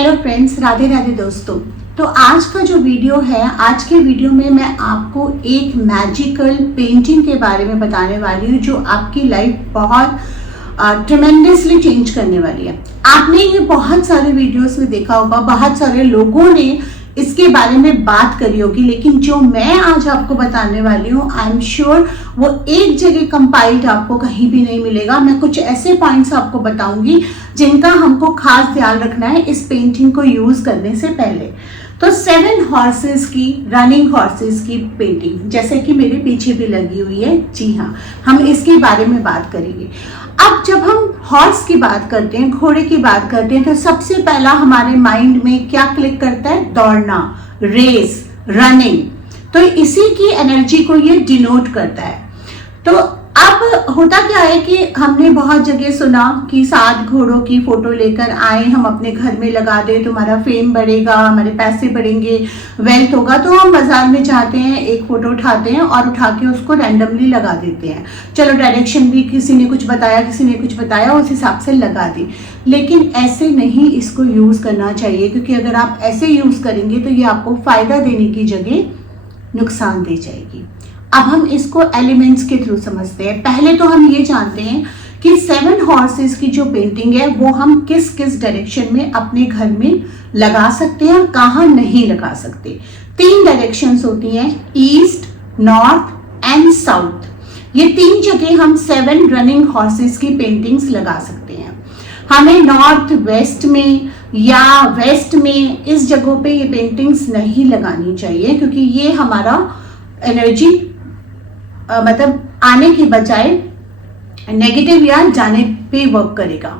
Hello friends, Radhe Radhe दोस्तों। तो आज का जो वीडियो है, आज के वीडियो में मैं आपको एक मैजिकल पेंटिंग के बारे में बताने वाली हूँ जो आपकी लाइफ बहुत ट्रेमेंडसली चेंज करने वाली है। आपने ये बहुत सारे वीडियोस में देखा होगा, बहुत सारे लोगों ने इसके बारे में बात करी होगी, लेकिन जो मैं आज आपको बताने वाली हूँ, आई एम श्योर वो एक जगह कंपाइल्ड आपको कहीं भी नहीं मिलेगा। मैं कुछ ऐसे पॉइंट्स आपको बताऊंगी जिनका हमको खास ध्यान रखना है इस पेंटिंग को यूज करने से पहले। तो 7 हॉर्सेस की, रनिंग हॉर्सेस की पेंटिंग जैसे कि मेरे पीछे भी लगी हुई है, जी हाँ, हम इसके बारे में बात करेंगे। अब जब हम हॉर्स की बात करते हैं, घोड़े की बात करते हैं, तो सबसे पहला हमारे माइंड में क्या क्लिक करता है? दौड़ना, रेस, रनिंग। तो इसी की एनर्जी को ये डिनोट करता है। तो अब होता क्या है कि हमने बहुत जगह सुना कि 7 घोड़ों की फोटो लेकर आए, हम अपने घर में लगा दे तो हमारा फेम बढ़ेगा, हमारे पैसे बढ़ेंगे, वेल्थ होगा। तो हम बाजार में जाते हैं, एक फोटो उठाते हैं और उठा के उसको रैंडमली लगा देते हैं। चलो डायरेक्शन भी किसी ने कुछ बताया, किसी ने कुछ बताया, उस हिसाब से लगा दी। लेकिन ऐसे नहीं इसको यूज करना चाहिए, क्योंकि अगर आप ऐसे यूज करेंगे तो ये आपको फायदा देने की जगह नुकसान दे जाएगी। अब हम इसको एलिमेंट्स के थ्रू समझते हैं। पहले तो हम ये जानते हैं कि 7 हॉर्सेस की जो पेंटिंग है वो हम किस किस डायरेक्शन में अपने घर में लगा सकते हैं और कहाँ नहीं लगा सकते। 3 डायरेक्शंस होती हैं, ईस्ट, नॉर्थ एंड साउथ। ये 3 जगह हम 7 रनिंग हॉर्सेस की पेंटिंग्स लगा सकते हैं। हमें नॉर्थ वेस्ट में या वेस्ट में इस जगहों पे ये पेंटिंग्स नहीं लगानी चाहिए, क्योंकि ये हमारा एनर्जी मतलब आने के बजाय नेगेटिव या जाने पे वर्क करेगा।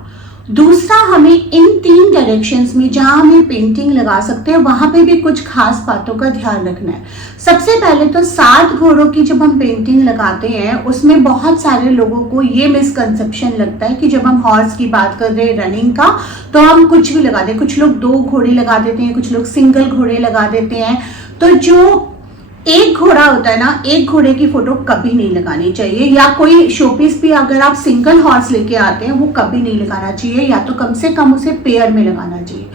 दूसरा, हमें इन 3 डायरेक्शंस में जहां हमें पेंटिंग लगा सकते हैं वहां पे भी कुछ खास बातों का ध्यान रखना है। सबसे पहले तो 7 घोड़ों की जब हम पेंटिंग लगाते हैं उसमें बहुत सारे लोगों को ये मिसकंसेप्शन लगता है कि जब हम हॉर्स की बात कर रहे हैं रनिंग का, तो हम कुछ भी लगा दें। कुछ लोग 2 घोड़े लगा देते हैं, कुछ लोग सिंगल घोड़े लगा देते हैं। तो जो एक घोड़ा होता है ना, एक घोड़े की फोटो कभी नहीं लगानी चाहिए, या कोई शोपीस भी अगर आप सिंगल हॉर्स लेके आते हैं वो कभी नहीं लगाना चाहिए, या तो कम से कम उसे पेयर में लगाना चाहिए।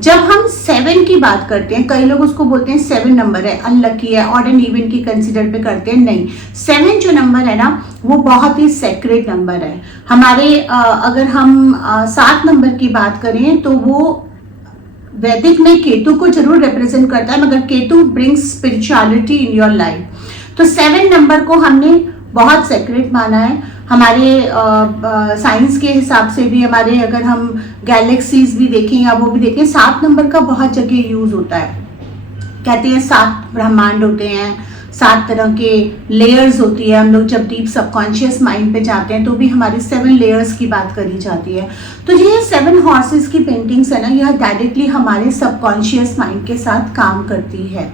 जब हम 7 की बात करते हैं, कई लोग उसको बोलते हैं 7 नंबर है, अनलकी है, ऑड एंड इवन की कंसीडर पे करते हैं। नहीं, 7 जो नंबर है ना वो बहुत ही सेक्रेट नंबर है हमारे। अगर हम 7 नंबर की बात करें तो वो वैदिक में केतु को जरूर रिप्रेजेंट करता है, मगर Ketu brings spirituality in your life. तो 7 नंबर को हमने बहुत सेक्रेट माना है। हमारे साइंस के हिसाब से भी, हमारे अगर हम गैलेक्सीज भी देखें या वो भी देखें, 7 नंबर का बहुत जगह यूज होता है। कहते हैं 7 ब्रह्मांड होते हैं, 7 तरह के लेयर्स होती है। हम लोग जब डीप सबकॉन्शियस माइंड पे जाते हैं तो भी हमारी 7 लेयर्स की बात करी जाती है। तो ये 7 हॉर्सेस की पेंटिंग्स है ना, यह डायरेक्टली हमारे सबकॉन्शियस माइंड के साथ काम करती है।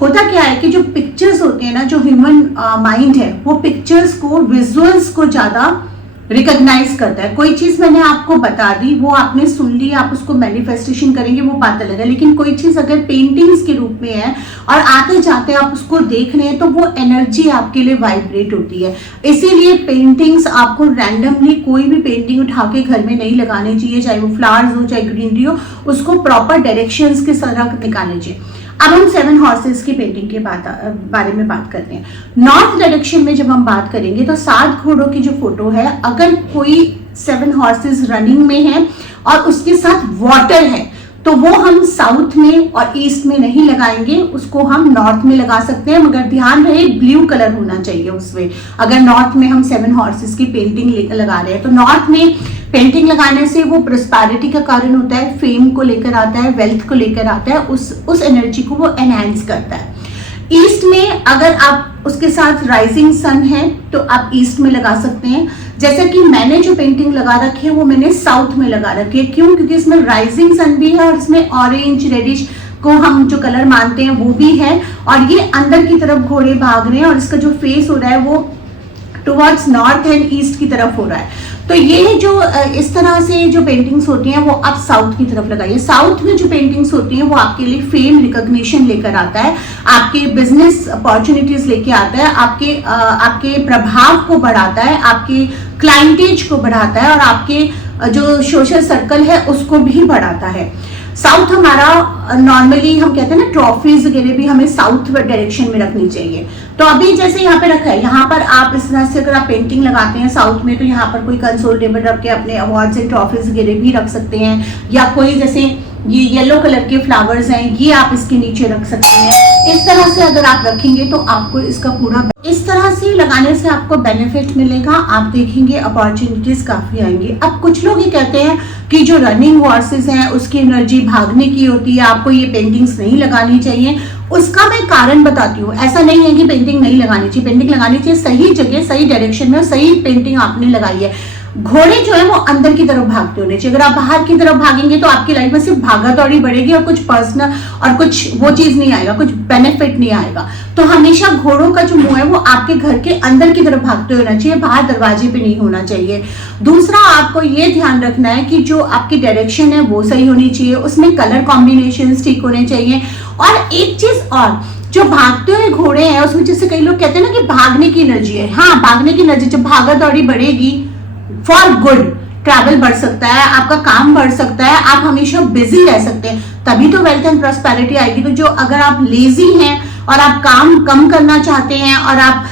होता क्या है कि जो पिक्चर्स होती है ना, जो ह्यूमन माइंड है वो पिक्चर्स को, विजुअल्स को ज्यादा रिकॉग्नाइज करता है। कोई चीज मैंने आपको बता दी, वो आपने सुन ली, आप उसको मैनिफेस्टेशन करेंगे, वो बात अलग है। लेकिन कोई चीज अगर पेंटिंग्स के रूप में है और आते जाते आप उसको देख रहे हैं तो वो एनर्जी आपके लिए वाइब्रेट होती है। इसीलिए पेंटिंग्स आपको रैंडमली कोई भी पेंटिंग उठा के घर में नहीं लगानी चाहिए, चाहे वो फ्लावर्स हो चाहे ग्रीनरी हो, उसको प्रॉपर डायरेक्शंस के साथ निकालनी चाहिए। अब हम 7 हॉर्सेस की पेंटिंग के बारे में बात करते हैं। नॉर्थ डायरेक्शन में जब हम बात करेंगे तो 7 घोड़ों की जो फोटो है, अगर कोई 7 हॉर्सेस रनिंग में है और उसके साथ वाटर है तो वो हम साउथ में और ईस्ट में नहीं लगाएंगे, उसको हम नॉर्थ में लगा सकते हैं, मगर ध्यान रहे ब्लू कलर होना चाहिए उसमें। अगर नॉर्थ में हम 7 हॉर्सेस की पेंटिंग लगा रहे हैं तो नॉर्थ में पेंटिंग लगाने से वो प्रोस्पेरिटी का कारण होता है, फेम को लेकर आता है, वेल्थ को लेकर आता है, उस एनर्जी को वो एनहांस करता है। ईस्ट में अगर आप उसके साथ राइजिंग सन है तो आप ईस्ट में लगा सकते हैं। जैसे कि मैंने जो पेंटिंग लगा रखी है वो मैंने साउथ में लगा रखी है। क्यों? क्योंकि इसमें राइजिंग सन भी है और इसमें ऑरेंज रेडिश को हम जो कलर मानते हैं वो भी है, और ये अंदर की तरफ घोड़े भाग रहे हैं और इसका जो फेस हो रहा है वो टुवर्ड्स नॉर्थ एंड ईस्ट की तरफ हो रहा है। तो ये जो इस तरह से जो पेंटिंग्स होती हैं वो आप साउथ की तरफ लगाइए। साउथ में जो पेंटिंग्स होती हैं वो आपके लिए फेम, रिकॉग्निशन लेकर आता है, आपके बिजनेस अपॉर्चुनिटीज लेके आता है, आपके प्रभाव को बढ़ाता है, आपके क्लाइंटेज को बढ़ाता है और आपके जो सोशल सर्कल है उसको भी बढ़ाता है। साउथ हमारा नॉर्मली हम कहते हैं ना, ट्रॉफीज वगैरह भी हमें साउथ डायरेक्शन में रखनी चाहिए। तो अभी जैसे यहाँ पे रखा है, यहाँ पर आप इस तरह से अगर आप पेंटिंग लगाते हैं साउथ में, तो यहाँ पर कोई कंसोल टेबल रख के अपने अवार्ड्स एंड ट्रॉफीज वगैरह भी रख सकते हैं, या कोई जैसे ये येलो कलर के फ्लावर्स हैं, ये आप इसके नीचे रख सकते हैं। इस तरह से अगर आप रखेंगे तो आपको इसका पूरा इस तरह से लगाने से आपको बेनिफिट मिलेगा। आप देखेंगे अपॉर्चुनिटीज काफी आएंगी। अब कुछ लोग ये कहते हैं कि जो रनिंग हॉर्सेस हैं उसकी एनर्जी भागने की होती है, आपको ये पेंटिंग्स नहीं लगानी चाहिए। उसका मैं कारण बताती हूँ। ऐसा नहीं है कि पेंटिंग नहीं लगानी चाहिए, पेंटिंग लगानी चाहिए, सही जगह सही डायरेक्शन में सही पेंटिंग आपने लगाई है। घोड़े जो है वो अंदर की तरफ भागते होने चाहिए। अगर आप बाहर की तरफ भागेंगे तो आपकी लाइफ में सिर्फ भागा दौड़ी बढ़ेगी और कुछ पर्सनल और कुछ वो चीज नहीं आएगा, कुछ बेनिफिट नहीं आएगा। तो हमेशा घोड़ों का जो मुंह है वो आपके घर के अंदर की तरफ भागते होना चाहिए, बाहर दरवाजे पे नहीं होना चाहिए। दूसरा, आपको ये ध्यान रखना है कि जो आपकी डायरेक्शन है वो सही होनी चाहिए, उसमें कलर कॉम्बिनेशन ठीक होने चाहिए। और एक चीज और, जो भागते हुए घोड़े हैं उसमें जैसे कई लोग कहते हैं ना कि भागने की एनर्जी है, हाँ भागने की एनर्जी, जब भागा दौड़ी बढ़ेगी फॉर गुड, ट्रैवल बढ़ सकता है, आपका काम बढ़ सकता है, आप हमेशा बिजी रह सकते हैं, तभी तो वेल्थ एंड प्रॉस्पेरिटी आएगी। तो जो अगर आप लेजी हैं और आप काम कम करना चाहते हैं और आप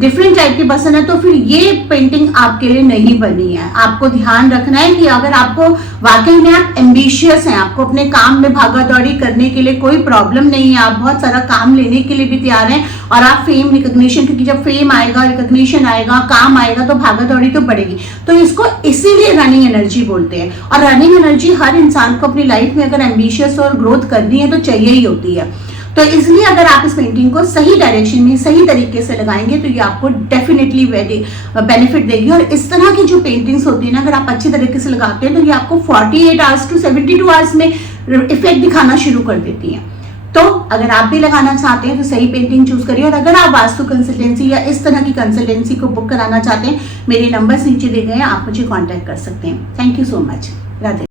डिफरेंट टाइप की पर्सन है, तो फिर ये पेंटिंग आपके लिए नहीं बनी है। आपको ध्यान रखना है कि अगर आपको वाकई में आप एम्बिशियस हैं, आपको अपने काम में भागा दौड़ी करने के लिए कोई प्रॉब्लम नहीं है, आप बहुत सारा काम लेने के लिए भी तैयार हैं, और आप फेम रिकॉग्निशन, क्योंकि जब फेम आएगा, रिकॉग्निशन आएगा, काम आएगा, तो भागा दौड़ी तो बढ़ेगी। तो इसको इसीलिए रनिंग एनर्जी बोलते हैं। और रनिंग एनर्जी हर इंसान को अपनी लाइफ में अगर एम्बिशियस और ग्रोथ करनी है तो चाहिए ही होती है। तो इसलिए अगर आप इस पेंटिंग को सही डायरेक्शन में सही तरीके से लगाएंगे तो ये आपको डेफिनेटली वेरी बेनिफिट देगी। और इस तरह की जो पेंटिंग्स होती है ना, अगर आप अच्छी तरीके से लगाते हैं तो ये आपको 48 आवर्स टू 72 आवर्स में इफेक्ट दिखाना शुरू कर देती है। तो अगर आप भी लगाना चाहते हैं तो सही पेंटिंग चूज करिए। और अगर आप वास्तु कंसल्टेंसी या इस तरह की कंसल्टेंसी को बुक कराना चाहते हैं, मेरे नंबर्स नीचे दिए गए हैं, आप मुझे कॉन्टैक्ट कर सकते हैं। Thank you so much. Radhe.